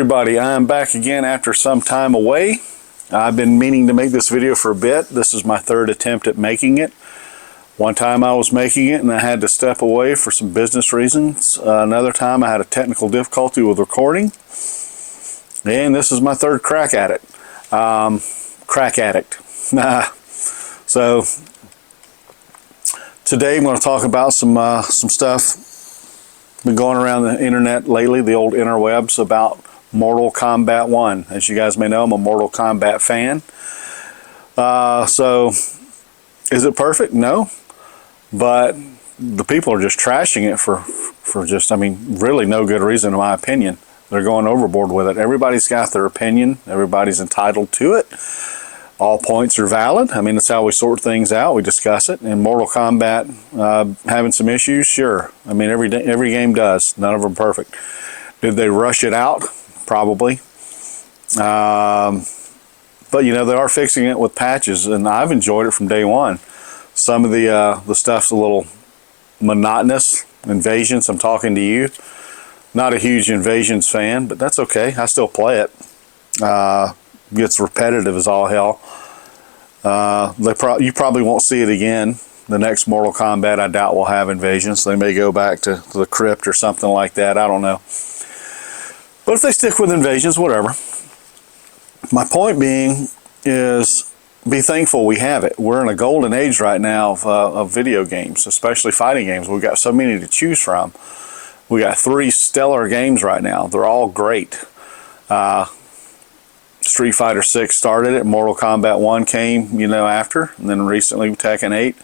everybody, I am back again after some time away. I've been meaning to make this video for a bit. This is my third attempt at making it. One time I was making it and I had to step away for some business reasons. Another time I had a technical difficulty with recording. And this is my third crack at it. Crack addict. So today I'm going to talk about some stuff been going around the internet lately, the old interwebs, about Mortal Kombat 1. As you guys may know, I'm a Mortal Kombat fan. So is it perfect? No. But the people are just trashing it for just, I mean, really no good reason in my opinion. They're going overboard with it. Everybody's got their opinion. Everybody's entitled to it. All points are valid. I mean, that's how we sort things out. We discuss it. And Mortal Kombat having some issues, sure. I mean, every game does. None of them perfect. Did they rush it out? Probably. But you know, they are fixing it with patches, and I've enjoyed it from day one. Some of the stuff's a little monotonous. Invasions, I'm talking to you. Not a huge Invasions fan, but that's okay. I still play it. Gets repetitive as all hell. You probably won't see it again. The next Mortal Kombat I doubt will have Invasions. They may go back to the Crypt or something like that. I don't know. But if they stick with Invasions, whatever. My point being is be thankful we have it. We're in a golden age right now of video games, especially fighting games. We've got so many to choose from. We got 3 stellar games right now. They're all great. Street Fighter 6 started it. Mortal Kombat 1 came, you know, after. And then recently Tekken 8.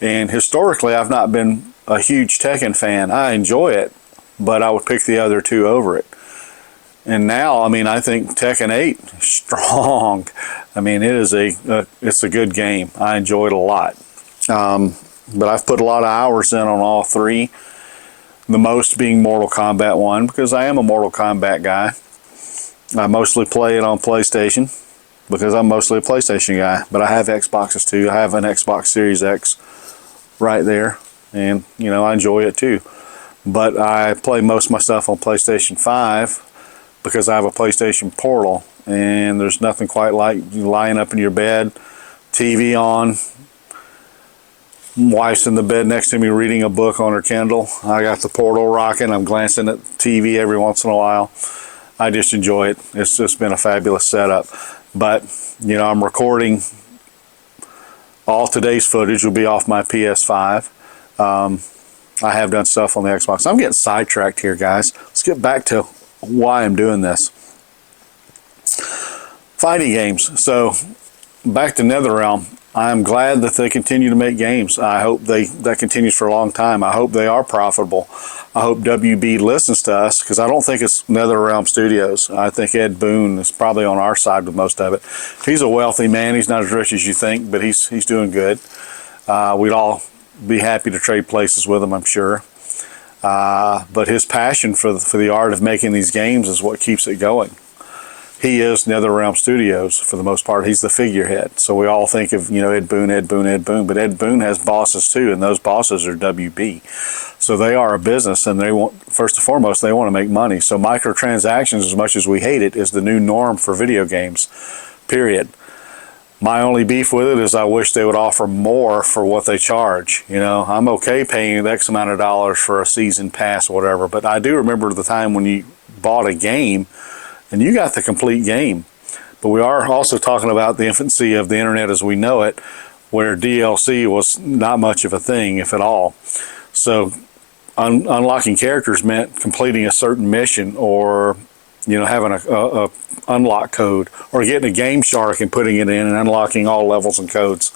And historically, I've not been a huge Tekken fan. I enjoy it, but I would pick the other 2 over it. And now, I mean, I think Tekken 8 is strong. I mean, it is it's a good game. I enjoy it a lot. But I've put a lot of hours in on all 3. The most being Mortal Kombat 1, because I am a Mortal Kombat guy. I mostly play it on PlayStation because I'm mostly a PlayStation guy, but I have Xboxes too. I have an Xbox Series X right there, and you know, I enjoy it too. But I play most of my stuff on PlayStation 5 because I have a PlayStation Portal, and there's nothing quite like lying up in your bed, TV on, wife's in the bed next to me reading a book on her Kindle. I got the Portal rocking. I'm glancing at TV every once in a while. I just enjoy it. It's just been a fabulous setup. But, you know, I'm recording all today's footage will be off my PS5. I have done stuff on the Xbox. I'm getting sidetracked here, guys. Let's get back to why I'm doing this. Fighting games. So, back to NetherRealm. I'm glad that they continue to make games. I hope that continues for a long time. I hope they are profitable. I hope WB listens to us, because I don't think it's NetherRealm Studios. I think Ed Boon is probably on our side with most of it. He's a wealthy man. He's not as rich as you think, but he's doing good. We'd all be happy to trade places with him, I'm sure. But his passion for the art of making these games is what keeps it going. He is NetherRealm Studios for the most part. He's the figurehead. So we all think of, you know, Ed Boon, Ed Boon, Ed Boon. But Ed Boon has bosses too, and those bosses are WB. So they are a business, and they want, first and foremost, they want to make money. So microtransactions, as much as we hate it, is the new norm for video games, period. My only beef with it is I wish they would offer more for what they charge. You know, I'm okay paying X amount of dollars for a season pass or whatever, but I do remember the time when you bought a game and you got the complete game. But we are also talking about the infancy of the internet as we know it, where DLC was not much of a thing, if at all. So unlocking characters meant completing a certain mission, or, you know, having a unlock code, or getting a Game Shark and putting it in and unlocking all levels and codes.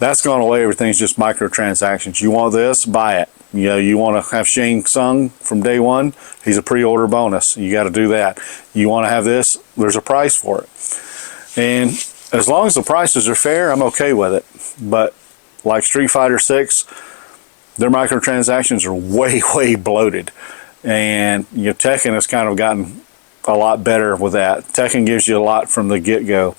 That's gone away. Everything's just microtransactions. You want this, buy it. You know, you want to have Shang Tsung from day one, he's a pre-order bonus. You got to do that. You want to have this, there's a price for it. And as long as the prices are fair, I'm okay with it. But like Street Fighter 6, their microtransactions are way, way bloated. And, you know, Tekken has kind of gotten a lot better with that. Tekken gives you a lot from the get-go.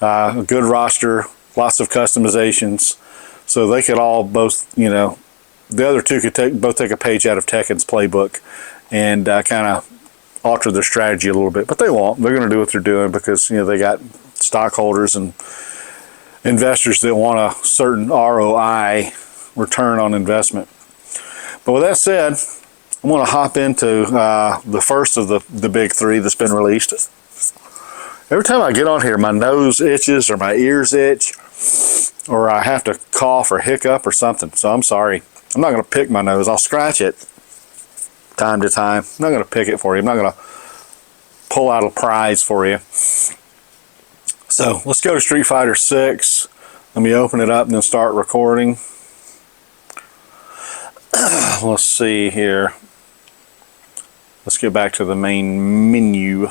A good roster, lots of customizations. So they could all both, you know, the other two could both take a page out of Tekken's playbook and kind of alter their strategy a little bit, but they won't. They're going to do what they're doing because, you know, they got stockholders and investors that want a certain ROI, return on investment. But with that said, I'm going to hop into the first of the big three that's been released. Every time I get on here, my nose itches or my ears itch, or I have to cough or hiccup or something. So I'm sorry. I'm not going to pick my nose. I'll scratch it time to time. I'm not going to pick it for you. I'm not going to pull out a prize for you. So let's go to Street Fighter 6. Let me open it up and then start recording. Let's see here. Let's get back to the main menu.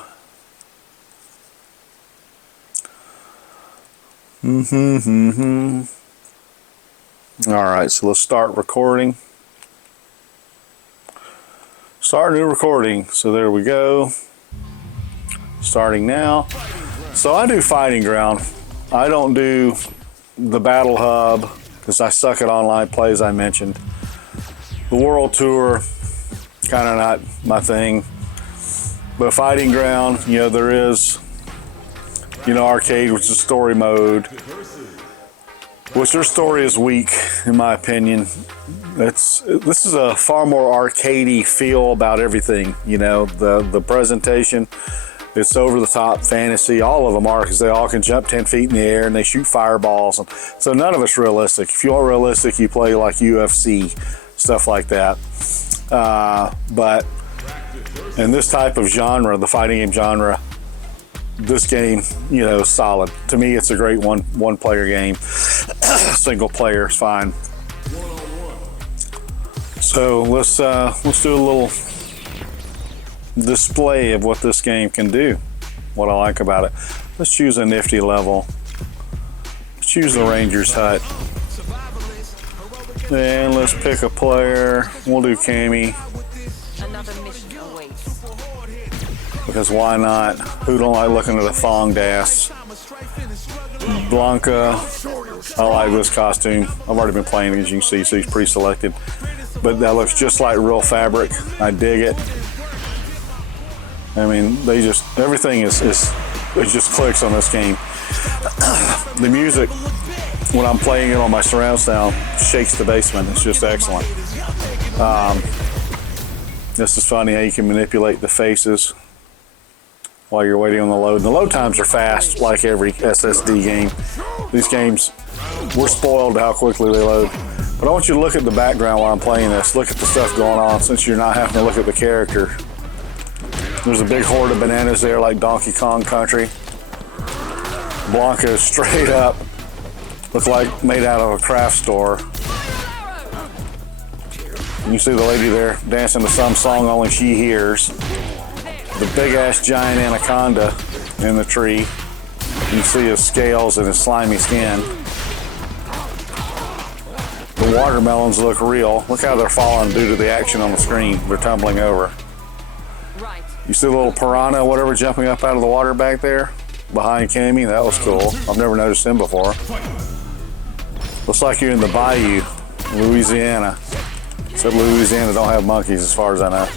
Alright, so let's start recording. Start new recording. So there we go. Starting now. So I do Fighting Ground. I don't do the Battle Hub because I suck at online play, as I mentioned. The World Tour, kind of not my thing. But Fighting Ground, you know, there is, you know, arcade, which is story mode, which their story is weak, in my opinion. This is a far more arcadey feel about everything. You know, the presentation, it's over the top fantasy. All of them are, because they all can jump 10 feet in the air and they shoot fireballs. And so none of it's realistic. If you want realistic, you play like UFC, stuff like that. But in this type of genre, the fighting game genre, this game, you know, is solid. To me, it's a great one player game. Single player is fine. So let's do a little display of what this game can do. What I like about it. Let's choose a nifty level. Let's choose the Ranger's Hut. And let's pick a player. We'll do Cammy. Because why not? Who don't like looking at a thonged ass? Blanca. I like this costume. I've already been playing it, as you can see, so he's pre-selected. But that looks just like real fabric. I dig it. I mean, everything it just clicks on this game. The music, when I'm playing it on my surround sound, shakes the basement. It's just excellent. This is funny how you can manipulate the faces while you're waiting on the load. And the load times are fast, like every SSD game. These games, we're spoiled how quickly they load. But I want you to look at the background while I'm playing this. Look at the stuff going on, since you're not having to look at the character. There's a big horde of bananas there, like Donkey Kong Country. Blanca is straight up, look like made out of a craft store. And you see the lady there dancing to some song only she hears. The big ass giant anaconda in the tree. You can see his scales and his slimy skin. The watermelons look real. Look how they're falling due to the action on the screen. They're tumbling over. You see the little piranha, whatever, jumping up out of the water back there behind Cammy? That was cool. I've never noticed him before. Looks like you're in the bayou, Louisiana. Said Louisiana don't have monkeys as far as I know.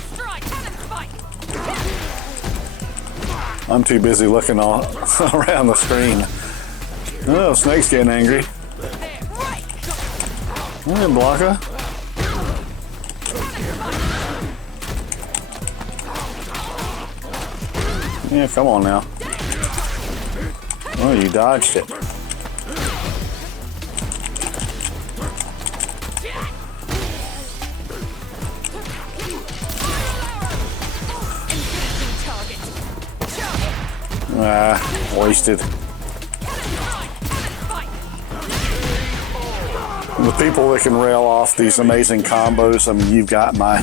I'm too busy looking all around the screen. Oh, Snake's getting angry. Hey, Blanca. Yeah, come on now. Oh, you dodged it. Wasted. The people that can rail off these amazing combos, I mean, you've got my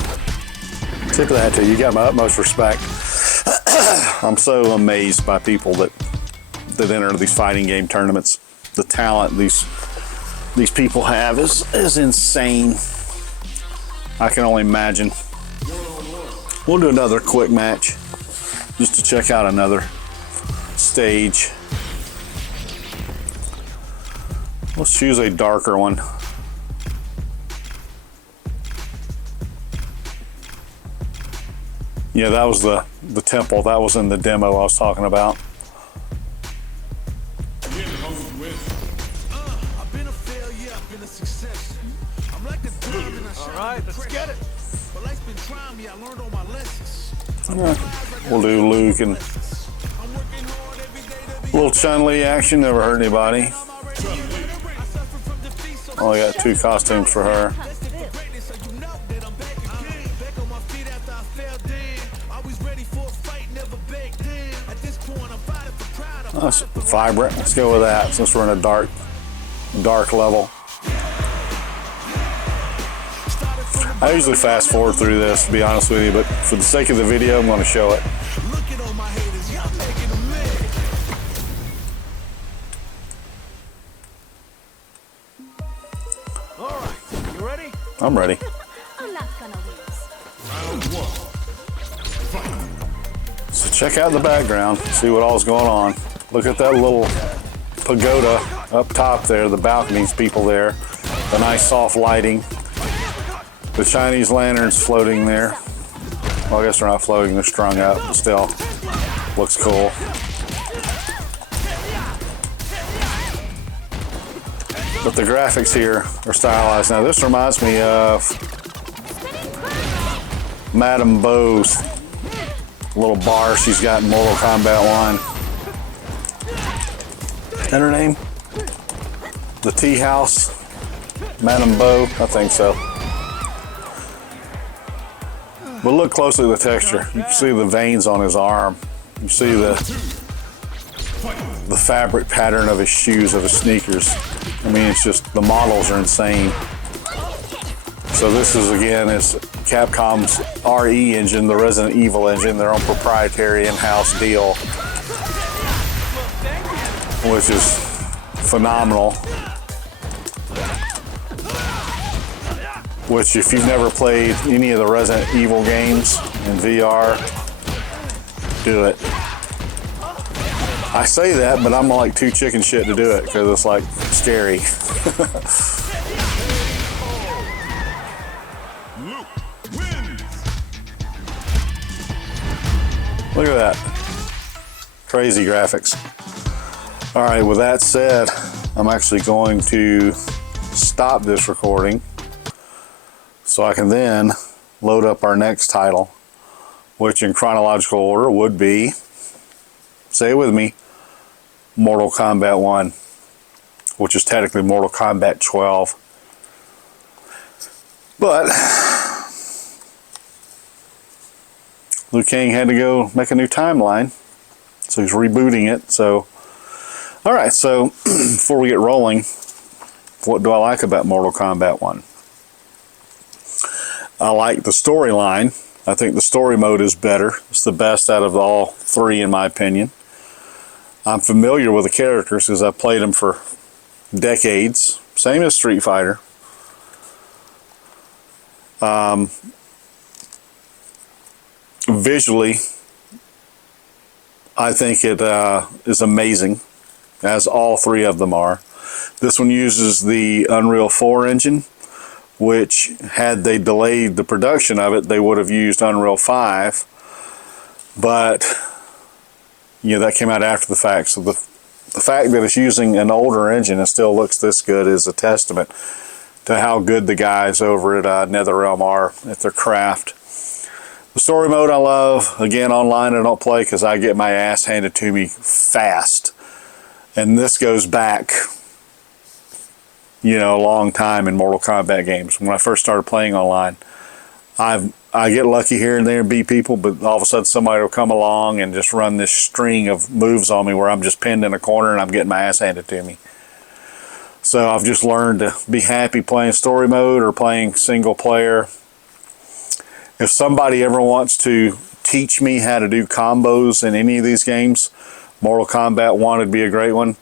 tip of the hat to you. You got my utmost respect. I'm so amazed by people that enter these fighting game tournaments. The talent these people have is insane. I can only imagine. We'll do another quick match just to check out another stage. Let's choose a darker one. Yeah, that was the temple. That was in the demo I was talking about. Alright, let's get it. We'll do Luke and a little Chun-Li action. Never hurt anybody. Only got 2 costumes for her. That's vibrant. Let's go with that since we're in a dark level. I usually fast forward through this, to be honest with you, but for the sake of the video, I'm going to show it. All right, you ready? I'm ready. I'm not gonna lose. So check out the background, see what all's going on. Look at that little pagoda up top there, the balconies, people there, the nice soft lighting, the Chinese lanterns floating there. Well, I guess they're not floating, they're strung up, but still looks cool. But the graphics here are stylized. Now this reminds me of Madame Bo's little bar she's got in Mortal Kombat 1. Is that her name? The Tea House? Madame Bo? I think so. But look closely at the texture. You can see the veins on his arm. You see the fabric pattern of his shoes, of his sneakers. I mean, it's just, the models are insane. So this is, again, is Capcom's RE engine, the Resident Evil engine, their own proprietary in-house deal, which is phenomenal. Which, if you've never played any of the Resident Evil games in VR, do it. I say that, but I'm like too chicken shit to do it because it's like scary. Look at that. Crazy graphics. All right, with that said, I'm actually going to stop this recording so I can then load up our next title, which in chronological order would be, say it with me, Mortal Kombat 1, which is technically Mortal Kombat 12. But Liu Kang had to go make a new timeline, so he's rebooting it. So, all right, so before we get rolling, what do I like about Mortal Kombat 1? I like the storyline. I think the story mode is better. It's the best out of all 3 in my opinion. I'm familiar with the characters because I've played them for decades. Same as Street Fighter. Visually, I think it is amazing, as all 3 of them are. This one uses the Unreal 4 engine, which had they delayed the production of it, they would have used Unreal 5. But, you know, that came out after the fact. So the fact that it's using an older engine and still looks this good is a testament to how good the guys over at NetherRealm are at their craft. The story mode I love. Again, online I don't play because I get my ass handed to me fast. And this goes back, you know, a long time in Mortal Kombat games. When I first started playing online, I get lucky here and there and beat people, but all of a sudden somebody will come along and just run this string of moves on me where I'm just pinned in a corner and I'm getting my ass handed to me. So I've just learned to be happy playing story mode or playing single player. If somebody ever wants to teach me how to do combos in any of these games, Mortal Kombat 1 would be a great one.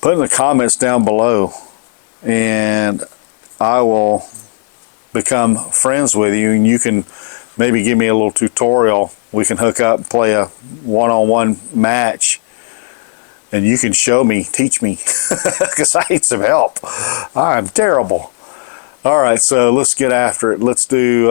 Put in the comments down below and I will become friends with you, and you can maybe give me a little tutorial. We can hook up and play a one-on-one match, and you can show me, teach me, because I need some help. I'm terrible. All right, so let's get after it. Let's do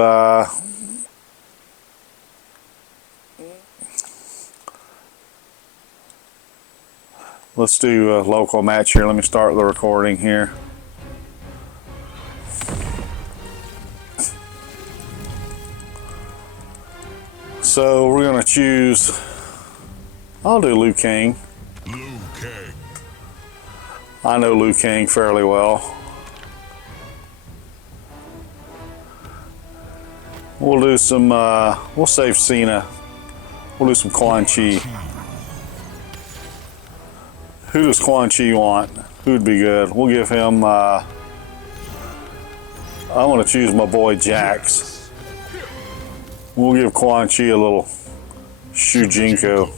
Let's do a local match here. Let me start the recording here. So we're gonna choose, I'll do Liu Kang. Liu Kang. I know Liu Kang fairly well. We'll do some, we'll save Cena. We'll do some Quan Chi. Who does Quan Chi want? Who'd be good? We'll give him, I want to choose my boy Jax. We'll give Quan Chi a little Shujinko.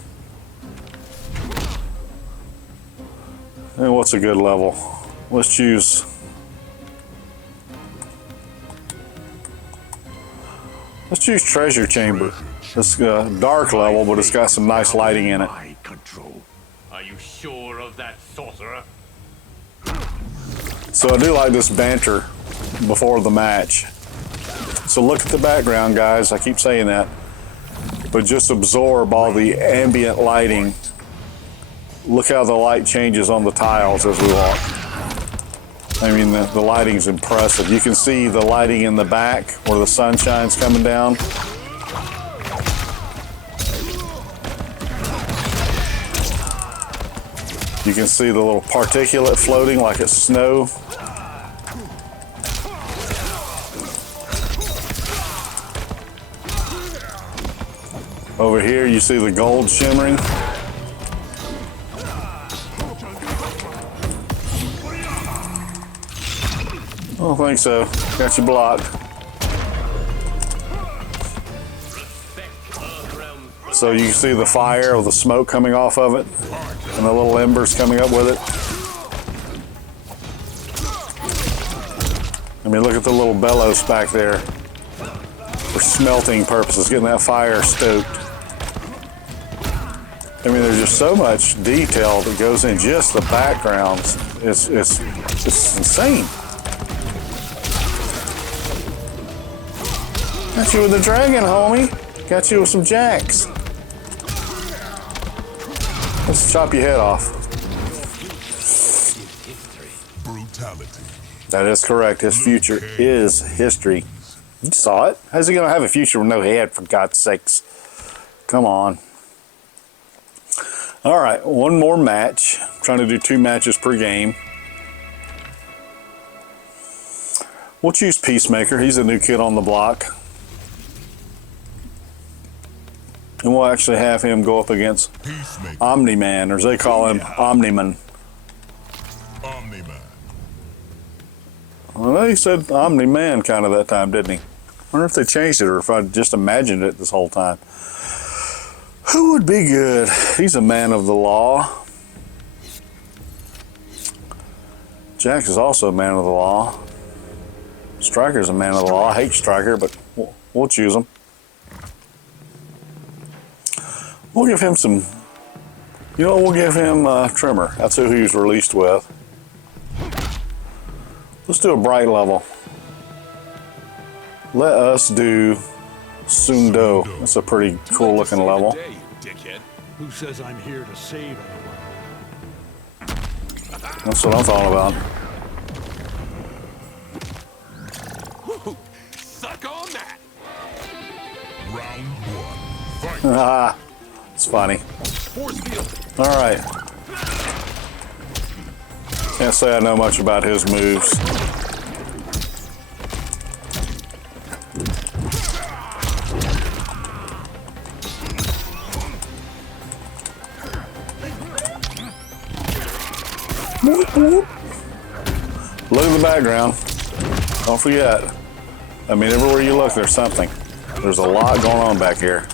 And what's a good level? Let's choose. Let's choose Treasure Chamber. It's a dark level, but it's got some nice lighting in it. Eye control. Are you sure of that, sorcerer? So I do like this banter before the match. So look at the background, guys. I keep saying that. But just absorb all the ambient lighting. Look how the light changes on the tiles as we walk. I mean, the lighting's impressive. You can see the lighting in the back where the sunshine's coming down. You can see the little particulate floating like it's snow. Over here you see the gold shimmering. I don't think so. Got you blocked. So you can see the fire or the smoke coming off of it and the little embers coming up with it. I mean, look at the little bellows back there for smelting purposes, getting that fire stoked. I mean, there's just so much detail that goes in just the backgrounds. It's insane. Got you with the dragon, homie. Got you with some jacks. Let's chop your head off. Brutality. That is correct. His future is history. You saw it. How's he going to have a future with no head, for God's sakes? Come on. All right, one more match. I'm trying to do 2 matches per game. We'll choose Peacemaker. He's a new kid on the block. And we'll actually have him go up against Peacemaker. Omni-Man, or as they call him, Omni-Man. Omni-Man. Well, he said Omni-Man kind of that time, didn't he? I wonder if they changed it or if I just imagined it this whole time. Who would be good? He's a man of the law. Jax is also a man of the law. Striker's a man of the law. I hate Striker, but we'll choose him. We'll give him some, you know, we'll give him Trimmer. That's who he was released with. Let's do a bright level. Let us do Sundo. That's a pretty cool looking level. Day, you dickhead. Who says I'm here to save anyone? That's what I'm talking about. Suck on that! Round 1. Fight. Ah, it's funny. Force field. All right. Can't say I know much about his moves. Look at the background. Don't forget. I mean, everywhere you look, there's something. There's a lot going on back here.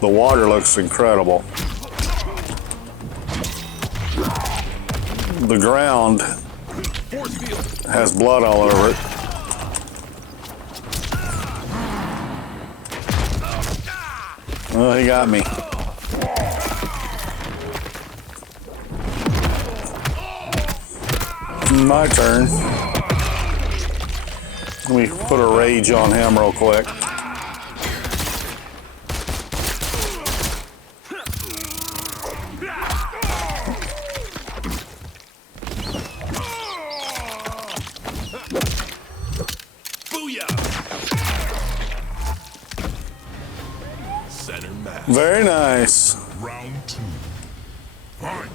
The water looks incredible. The ground Force field. has blood all over it. Oh, he got me. My turn. Let me put a rage on him real quick. Very nice. Round 2. Fight.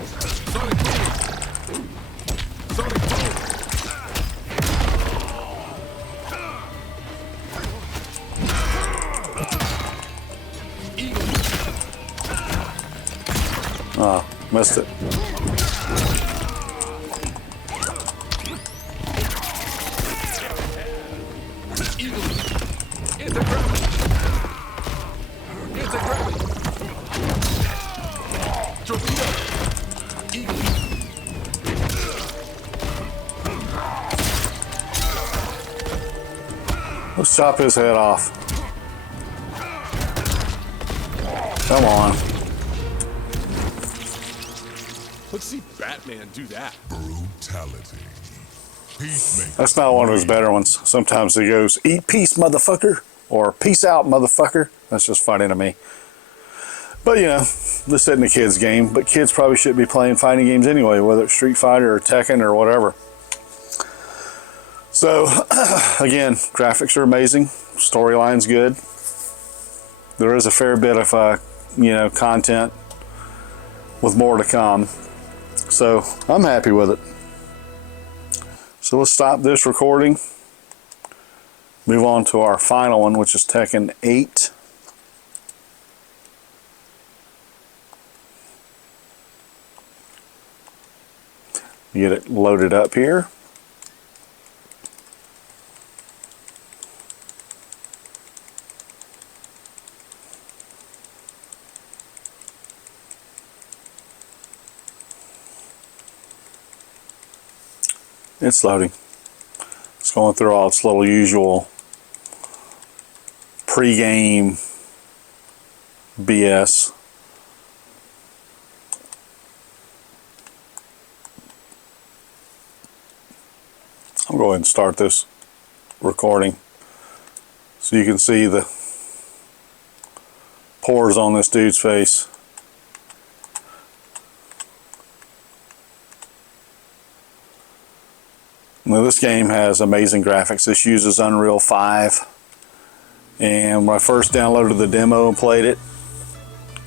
Oh, missed it. Let's chop his head off. Come on. Let's see Batman do that. Brutality. Peacemaker. That's not one of his better ones. Sometimes he goes, "Eat peace, motherfucker," or "Peace out, motherfucker." That's just funny to me. But, you know, this isn't a kid's game, but kids probably shouldn't be playing fighting games anyway, whether it's Street Fighter or Tekken or whatever. So, again, graphics are amazing. Storyline's good. There is a fair bit of, you know, content with more to come. So, I'm happy with it. So, let's stop this recording. Move on to our final one, which is Tekken 8. Get it loaded up here. It's loading. It's going through all its little usual pre-game BS. I'll go ahead and start this recording so you can see the pores on this dude's face. Now, this game has amazing graphics. This uses Unreal 5, and when I first downloaded the demo and played it,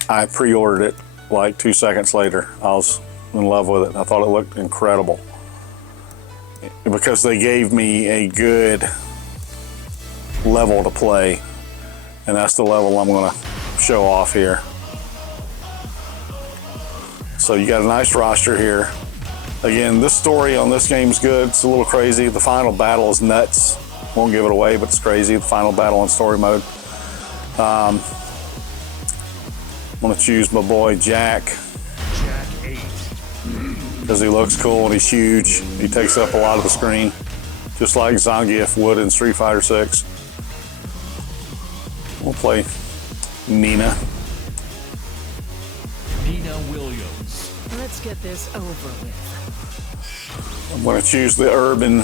I pre-ordered it like 2 seconds later. I was in love with it. I thought it looked incredible because they gave me a good level to play, and that's the level I'm going to show off here. So you got a nice roster here. Again, this story on this game is good. It's a little crazy. The final battle is nuts. Won't give it away, but it's crazy. The final battle in story mode. I'm going to choose my boy Jack. Jack 8. Because he looks cool and he's huge. He takes up a lot of the screen, just like Zangief would in Street Fighter 6. We'll play Nina. Nina Williams. Let's get this over with. I'm going to choose the urban,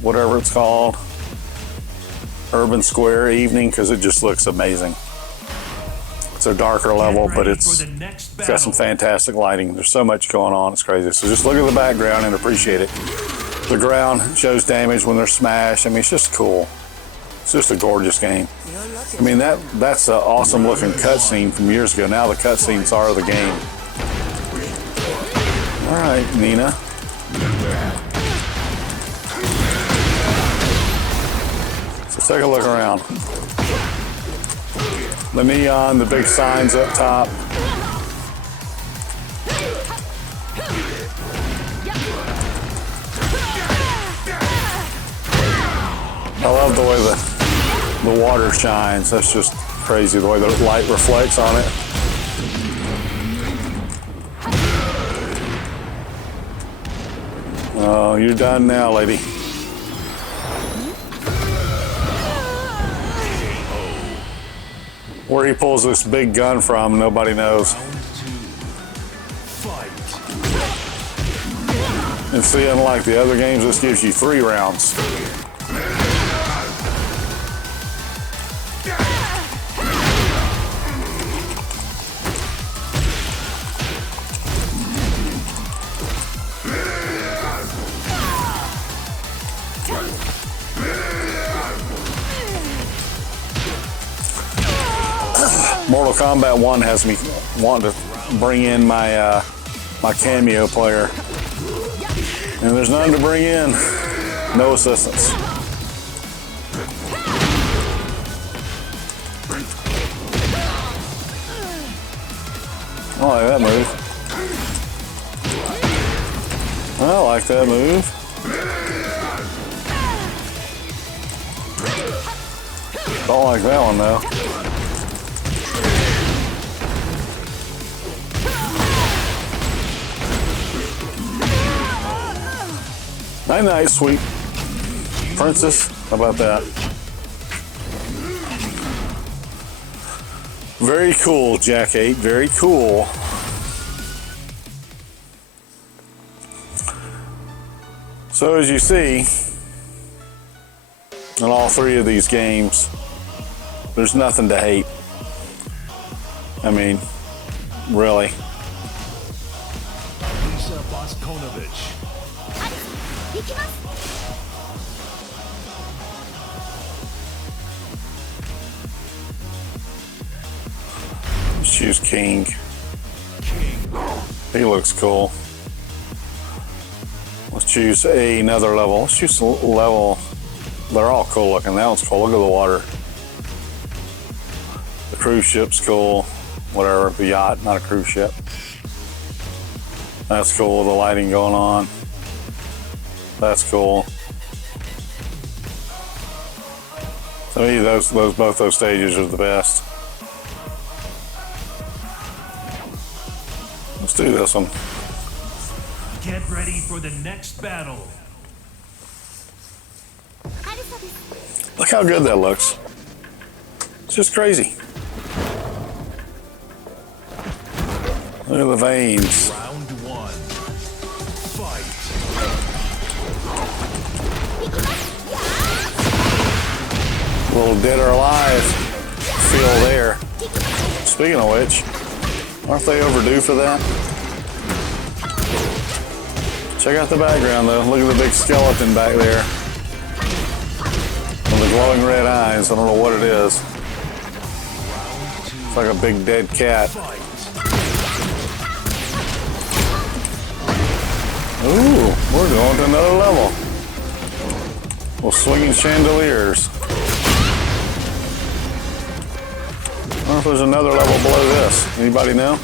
whatever it's called, urban square evening, because it just looks amazing. It's a darker level, but it's got some fantastic lighting. There's so much going on, it's crazy. So just look at the background and appreciate it. The ground shows damage when they're smashed. I mean, it's just cool. It's just a gorgeous game. I mean, that's an awesome looking cutscene from years ago. Now the cutscenes are the game. All right, Nina. So take a look around. The neon, the big signs up top. I love the way the water shines. That's just crazy, the way the light reflects on it. Oh, you're done now, lady. Where he pulls this big gun from, nobody knows. And see, unlike the other games, this gives you 3 rounds. Mortal Kombat 1 has me wanting to bring in my my cameo player. And there's none to bring in. No assistance. I like that move. I like that move. Don't like that one though. Night night, sweet princess. How about that? Very cool, Jack 8. Very cool. So as you see, in all three of these games, there's nothing to hate. I mean, really. Lisa Boskonovich. 行きます。 Let's choose King. He looks cool. Let's choose another level. Let's choose a level. They're all cool looking. That one's cool. Look at the water. The cruise ship's cool. Whatever. The yacht, not a cruise ship. That's cool. The lighting going on. That's cool. To me, both those stages are the best. Let's do this one. Get ready for the next battle. Look how good that looks. It's just crazy. Look at the veins. Round 1. Fight. A little dead or alive feel there. Speaking of which, aren't they overdue for that? Check out the background though. Look at the big skeleton back there. With the glowing red eyes. I don't know what it is. It's like a big dead cat. Ooh, we're going to another level. Well, swinging chandeliers. I don't know if there's another level below this. Anybody know?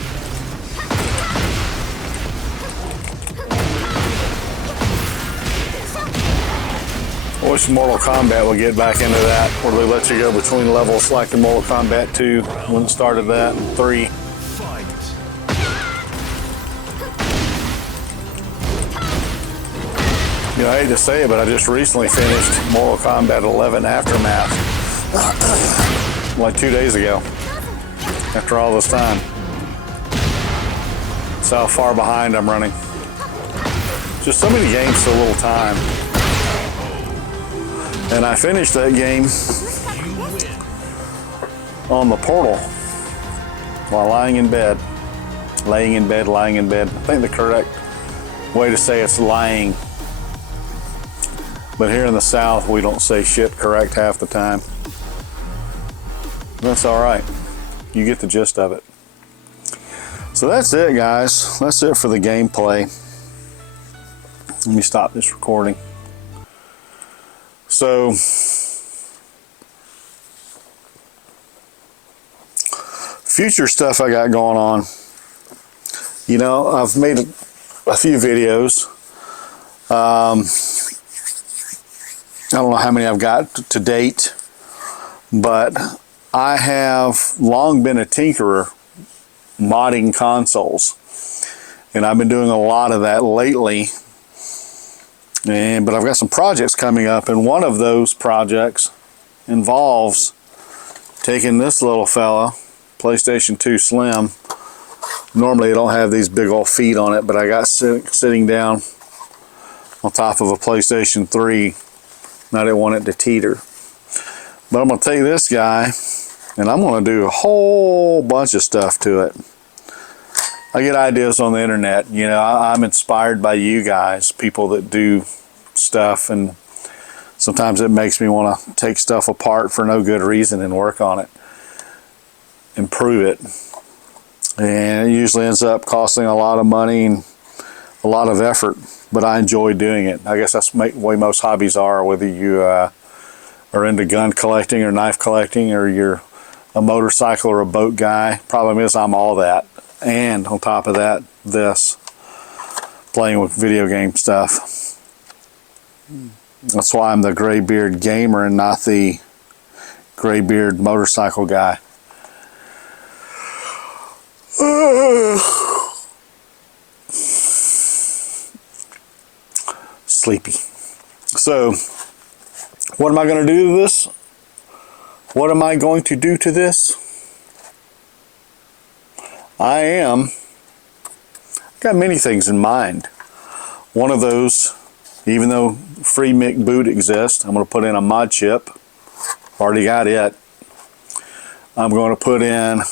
I wish Mortal Kombat would get back into that, where they let you go between levels like in Mortal Kombat 2 when it started that, and 3. You know, I hate to say it, but I just recently finished Mortal Kombat 11 Aftermath like 2 days ago. After all this time. That's how far behind I'm running. Just so many games, so little time. And I finished that game on the Portal while lying in bed. Laying in bed, lying in bed. I think the correct way to say it's lying. But here in the South, we don't say shit correct half the time. That's all right. You get the gist of it. So that's it, guys. That's it for the gameplay. Let me stop this recording. So, future stuff I got going on. You know, I've made a few videos. I don't know how many I've got to date, but I have long been a tinkerer modding consoles, and I've been doing a lot of that lately. But I've got some projects coming up, and one of those projects involves taking this little fella, PlayStation 2 Slim. Normally I don't have these big old feet on it, but I got sitting down on top of a PlayStation 3, and I didn't want it to teeter. But I'm going to take this guy, and I'm going to do a whole bunch of stuff to it. I get ideas on the internet. You know, I'm inspired by you guys, people that do stuff, and sometimes it makes me want to take stuff apart for no good reason and work on it. improve it. And it usually ends up costing a lot of money and a lot of effort, but I enjoy doing it. I guess that's the way most hobbies are, whether you are into gun collecting or knife collecting, or you're a motorcycle or a boat guy. Problem is I'm all that. And on top of that, this, playing with video game stuff. That's why I'm the graybeard gamer and not the graybeard motorcycle guy. Sleepy. So, what am I going to do to this? What am I going to do to this? I've got many things in mind. One of those, even though free Mick boot exists, I'm going to put in a mod chip. Already got it. I'm going to put in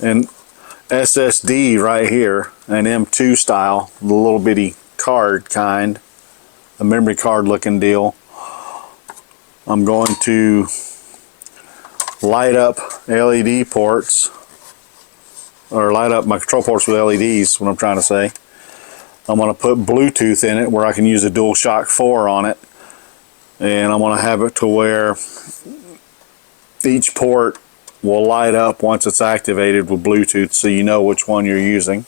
an SSD right here, an M2 style, the little bitty card kind, a memory card looking deal. I'm going to light up LED ports, or light up my control ports with LEDs, what I'm trying to say. I'm going to put Bluetooth in it where I can use a DualShock 4 on it, and I'm going to have it to where each port will light up once it's activated with Bluetooth, so you know which one you're using.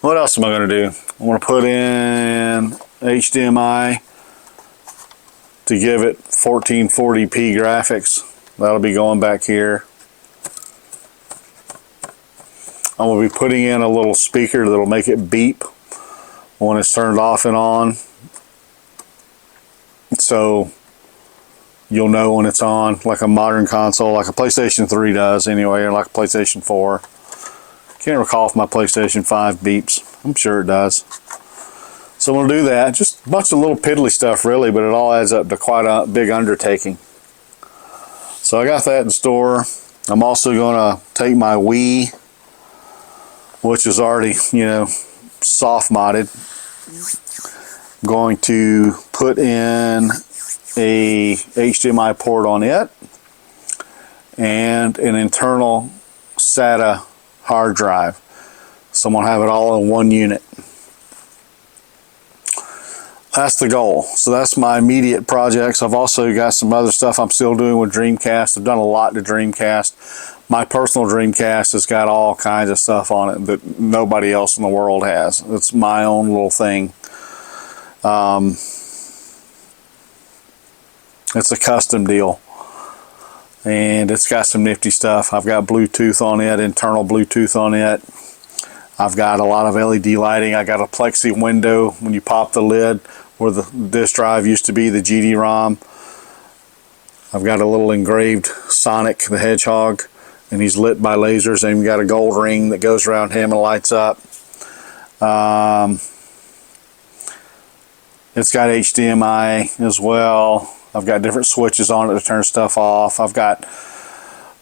What else am I going to do? I'm going to put in HDMI to give it 1440p graphics. That'll be going back here. I'm going to be putting in a little speaker that'll make it beep when it's turned off and on, so you'll know when it's on, like a modern console, like a PlayStation 3 does anyway, or like a PlayStation 4. Can't recall if my PlayStation 5 beeps. I'm sure it does. So I'm going to do that. Just a bunch of little piddly stuff really, but it all adds up to quite a big undertaking. So I got that in store. I'm also going to take my Wii, which is already, soft modded. I'm going to put in a HDMI port on it and an internal SATA hard drive. So I'm going to have it all in one unit. That's the goal. So that's my immediate projects. I've also got some other stuff I'm still doing with Dreamcast. I've done a lot to Dreamcast. My personal Dreamcast has got all kinds of stuff on it that nobody else in the world has. It's my own little thing. It's a custom deal, and it's got some nifty stuff. I've got Bluetooth on it, internal Bluetooth on it. I've got a lot of LED lighting. I got a plexi window when you pop the lid where the disk drive used to be, the GD-ROM. I've got a little engraved Sonic the Hedgehog, and he's lit by lasers, and we've got a gold ring that goes around him and lights up. It's got HDMI as well. I've got different switches on it to turn stuff off. I've got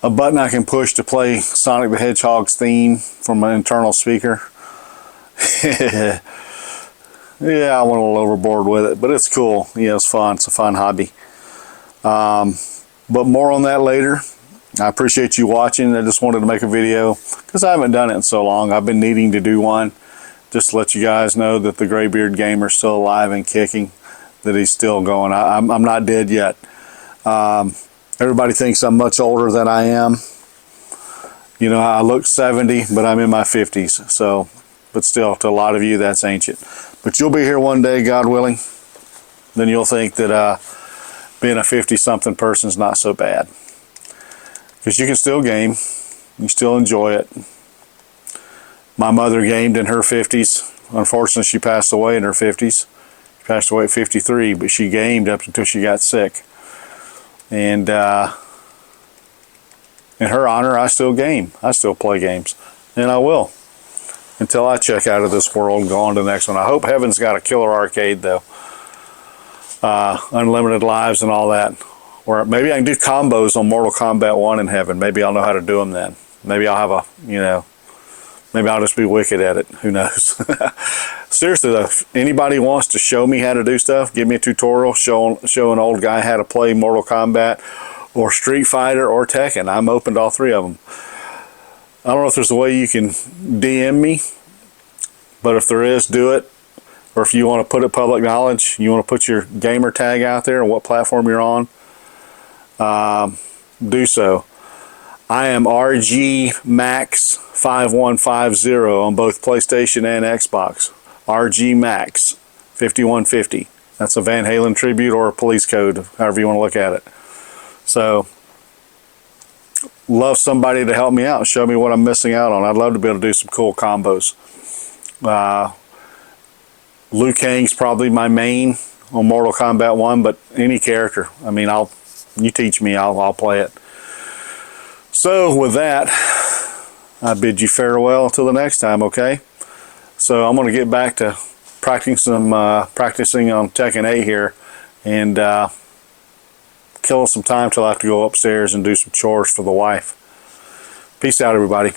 a button I can push to play Sonic the Hedgehog's theme from an internal speaker. Yeah, I went a little overboard with it, but it's cool. Yeah, it's fun. It's a fun hobby. But more on that later. I appreciate you watching. I just wanted to make a video because I haven't done it in so long. I've been needing to do one just to let you guys know that the Graybeard Gamer is still alive and kicking, that he's still going. I'm not dead yet. Everybody thinks I'm much older than I am. I look 70, but I'm in my 50s. So, but still, to a lot of you, that's ancient. But you'll be here one day, God willing. Then you'll think that being a 50-something person is not so bad. Because you can still game. You still enjoy it. My mother gamed in her 50s. Unfortunately, she passed away in her 50s. She passed away at 53, but she gamed up until she got sick. And in her honor, I still game. I still play games. And I will. Until I check out of this world and go on to the next one. I hope Heaven's got a killer arcade, though. Unlimited lives and all that. Or maybe I can do combos on Mortal Kombat 1 in Heaven. Maybe I'll know how to do them then. Maybe I'll have a, Maybe I'll just be wicked at it. Who knows? Seriously though, if anybody wants to show me how to do stuff, give me a tutorial, show an old guy how to play Mortal Kombat or Street Fighter or Tekken. I'm open to all three of them. I don't know if there's a way you can DM me, but if there is, do it. Or if you want to put it public knowledge, you want to put your gamer tag out there and what platform you're on, do so. I am RGMax5150 on both PlayStation and Xbox. RGMax 5150. That's a Van Halen tribute or a police code, however you want to look at it. So, love somebody to help me out and show me what I'm missing out on. I'd love to be able to do some cool combos. Liu Kang's probably my main on Mortal Kombat 1, but any character. I mean, you teach me, I'll play it. So with that, I bid you farewell until the next time, okay? So I'm going to get back to practicing on Tekken 8 here and killing some time till I have to go upstairs and do some chores for the wife. Peace out, everybody.